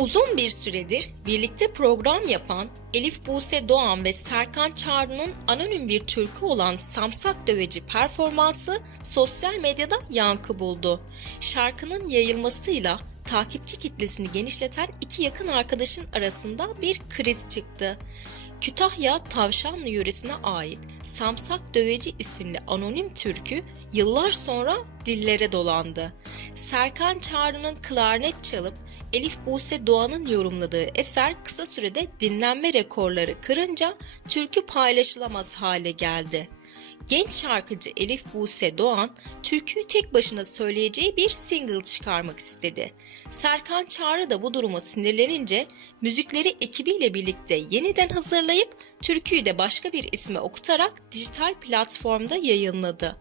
Uzun bir süredir birlikte program yapan Elif Buse Doğan ve Serkan Çağrı'nın anonim bir türkü olan Samsak Döveci performansı sosyal medyada yankı buldu. Şarkının yayılmasıyla takipçi kitlesini genişleten iki yakın arkadaşın arasında bir kriz çıktı. Kütahya Tavşanlı yöresine ait Samsak Döveci isimli anonim türkü yıllar sonra dillere dolandı. Serkan Çağrı'nın klarnet çalıp Elif Buse Doğan'ın yorumladığı eser kısa sürede dinlenme rekorları kırınca türkü paylaşılamaz hale geldi. Genç şarkıcı Elif Buse Doğan, türküyü tek başına söyleyeceği bir single çıkarmak istedi. Serkan Çağrı da bu duruma sinirlenince müzikleri ekibiyle birlikte yeniden hazırlayıp türküyü de başka bir isme okutarak dijital platformda yayınladı.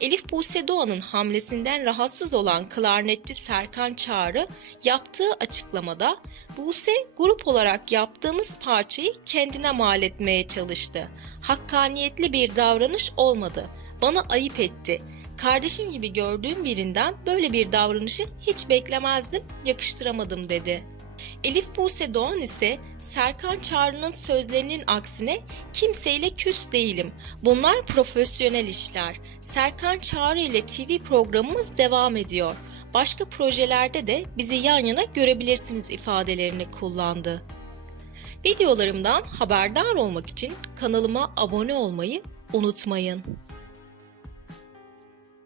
Elif Buse Doğan'ın hamlesinden rahatsız olan klarnetçi Serkan Çağrı yaptığı açıklamada Buse grup olarak yaptığımız parçayı kendine mal etmeye çalıştı. Hakkaniyetli bir davranış olmadı. Bana ayıp etti. Kardeşim gibi gördüğüm birinden böyle bir davranışı hiç beklemezdim, yakıştıramadım dedi. Elif Buse Doğan ise Serkan Çağrı'nın sözlerinin aksine kimseyle küs değilim. Bunlar profesyonel işler. Serkan Çağrı ile TV programımız devam ediyor. Başka projelerde de bizi yan yana görebilirsiniz ifadelerini kullandı. Videolarımdan haberdar olmak için kanalıma abone olmayı unutmayın.